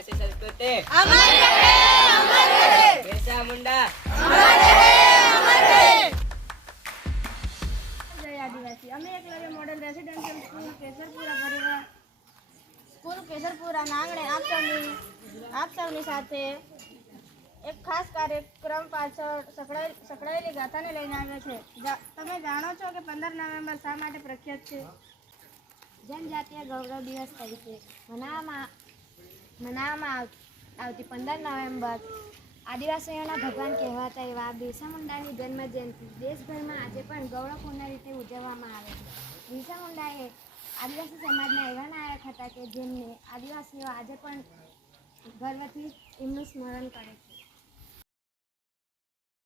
आदिवासी संस्कृति अमर रहे, अमर रहे। बिरसा मुंडा अमर रहे, अमर रहे। जय आदिवासी। અમે Eklavya model residential school Kesarpura આંગણે આપ સૌની સાથે એક ખાસ કાર્યક્રમ પાછળ સકળાયેલી ગાથાને લઈને આવ્યા છે. તમે જાણો છો કે 15 નવેમ્બર શા માટે પ્રખ્યાત છે? જનજાતીય ગૌરવ દિવસ તરીકે મનાવવામાં આવતી 15 નવેમ્બર આદિવાસીઓના ભગવાન કહેવાતા એવા બિરસા મુંડાની જન્મજયંતિ દેશભરમાં આજે પણ ગૌરવપૂર્ણ રીતે ઉજવવામાં આવે છે. બિરસા મુંડા એ આદિવાસી સમાજના એવા નાયક હતા કે જેમને આદિવાસીઓ આજે પણ ગર્વથી એમનું સ્મરણ કરે છે.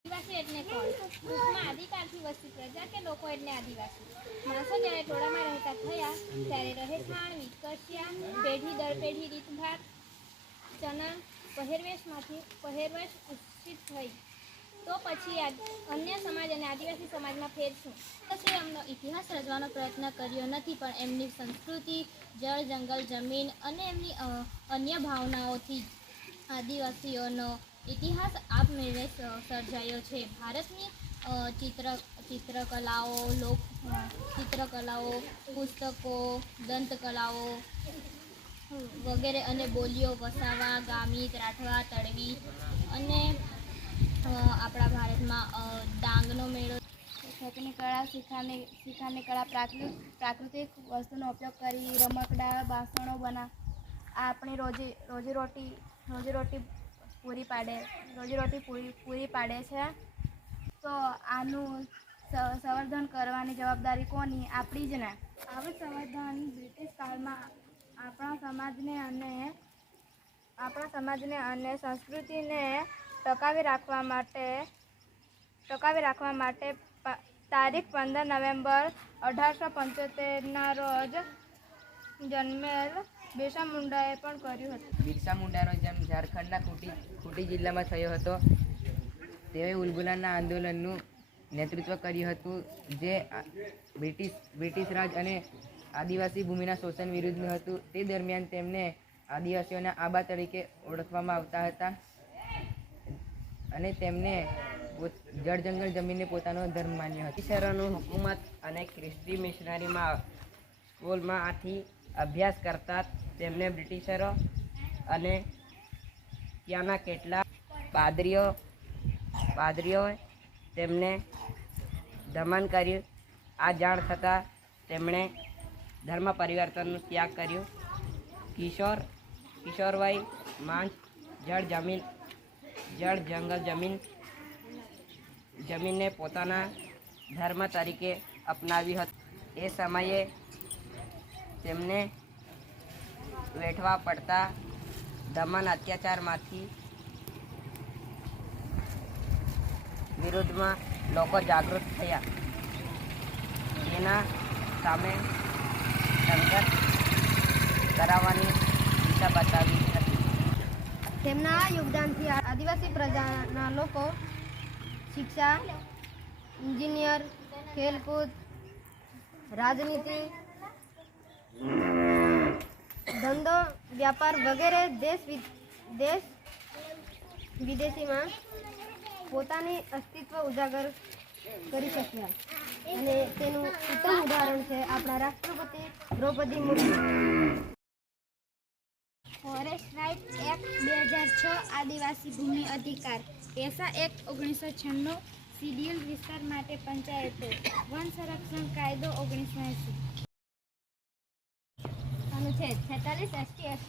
આદિવાસી એટલે કોણ? ટૂંકમાં આદિકાળથી વસતી પ્રજા કે લોકો એટલે આદિવાસી. માણસો જ્યારે ટોળામાં રહેતા થયા ત્યારે રહેઠાણ વિકસ્યા, પેઢી દર પેઢી રીતભાત ચલણ પહેરવેશ વિકસિત થઈ. તો પછી અન્ય સમાજ અને આદિવાસી સમાજમાં ફેર શું? પછી એમનો ઇતિહાસ રચવાનો પ્રયત્ન કર્યો નથી, પણ એમની સંસ્કૃતિ, જળ, જંગલ, જમીન અને એમની અન્ય ભાવનાઓથી આદિવાસીઓનો ઇતિહાસ આપમેળે સર્જાયો છે. ભારતની ચિત્રકલાઓ, પુસ્તકો, દંતકલાઓ વગેરે અને બોલીઓ વસાવા, ગામિત, રાઠવા, તળવી અને આપણા ભારતમાં ડાંગનો મેળો, ખેતીની કળા, શિખારની કળા, પ્રાકૃતિક વસ્તુનો ઉપયોગ કરી રમકડા, બાસણો આપણી રોજીરોટી પૂરી પાડે છે. તો આનું સંવર્ધન કરવાની જવાબદારી કોની? આપણી જ ને. આવું સંવર્ધન બ્રિટિશ કાળમાં આપણા સમાજને અને સંસ્કૃતિને ટકાવી રાખવા માટે તારીખ 15 નવેમ્બર 1875ના રોજ જન્મેલ બિરસા મુંડાએ પણ કર્યું હતું. બિરસા મુંડાનો જન્મ ઝારખંડના ખૂંટી જિલ્લામાં થયો હતો. તેઓએ ઉલગુલાનના આંદોલનનું નેતૃત્વ કર્યું હતું, જે બ્રિટિશ રાજ અને આદિવાસી ભૂમિના શોષણ વિરુદ્ધનું હતું. તે દરમિયાન તેમને આદિવાસીઓના આબા તરીકે ઓળખવામાં આવતા હતા અને તેમને જળ, જંગલ, જમીનને પોતાનો ધર્મ માન્યો હતો. બ્રિટિશરોની હુકુમત અને ખ્રિસ્તી મિશનરીમાં સ્કૂલમાં આથી અભ્યાસ કરતા તેમને બ્રિટિશરો અને ત્યાંના કેટલાક પાદરીઓએ તેમને દમન કર્યું. આ જાણ થતાં તેમણે ધર્મ પરિવર્તનનો ત્યાગ કર્યો. કિશોરવય માંગ જળ, જંગલ, જમીનને પોતાના ધર્મ તરીકે અપનાવ્યું હતું. એ સમયે તેમને વેઠવા પડતા દમન અત્યાચારમાંથી વિરુદ્ધમાં લોકો જાગૃત થયા. તેના સામે સંઘર્ષ કરાવવાની દિશા બતાવી હતી. તેમના આ યોગદાનથી આદિવાસી પ્રજાના લોકો શિક્ષા, એન્જિનિયર, ખેલકૂદ, રાજનીતિ, ધંધો, વ્યાપાર વગેરે દેશ વિદેશીમાં પોતાની અસ્તિત્વ ઉજાગર કરી શક્યા. અને તેનું ઉત્તમ ઉદાહરણ છે આપણા રાષ્ટ્રપતિ Draupadi Murmu. Forest rights act 2006, આદિવાસી ભૂમિ અધિકાર, પેસા એક્ટ 1996, શિડ્યુલ વિસ્તાર માટે પંચાયતો, વન સંરક્ષણ કાયદો 1980. અનુચ્છેદ 46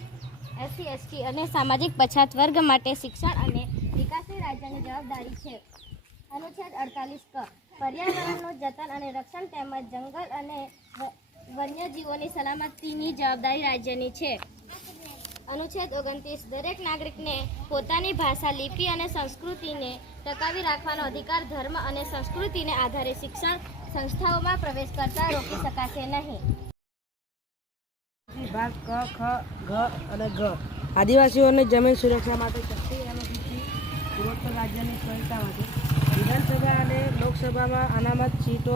SC/ST અને સામાજિક પછાત વર્ગ માટે શિક્ષણ અને વિકાસની રાજ્યની જવાબદારી છે. અનુચ્છેદ 48 ક પર્યાવરણનું જતન અને રક્ષણ તેમજ જંગલ અને વન્યજીવોની સલામતીની જવાબદારી રાજ્યની છે. અનુચ્છેદ 29 દરેક નાગરિકને પોતાની ભાષા, લિપિ અને સંસ્કૃતિને ટકાવી રાખવાનો અધિકાર. ધર્મ અને સંસ્કૃતિને આધારે શિક્ષણ સંસ્થાઓમાં પ્રવેશ કરતા રોકી શકાશે નહીં. ભાગ ક, ખ, ઘ અને ઘ. આદિવાસીઓની જમીન સુરક્ષા માટે શક્તિ અનુસૂચિ પૂર્વોત્તર રાજ્યની સ્વતંત્રતા માટે વિધાનસભા અને લોકસભામાં અનામત સીટો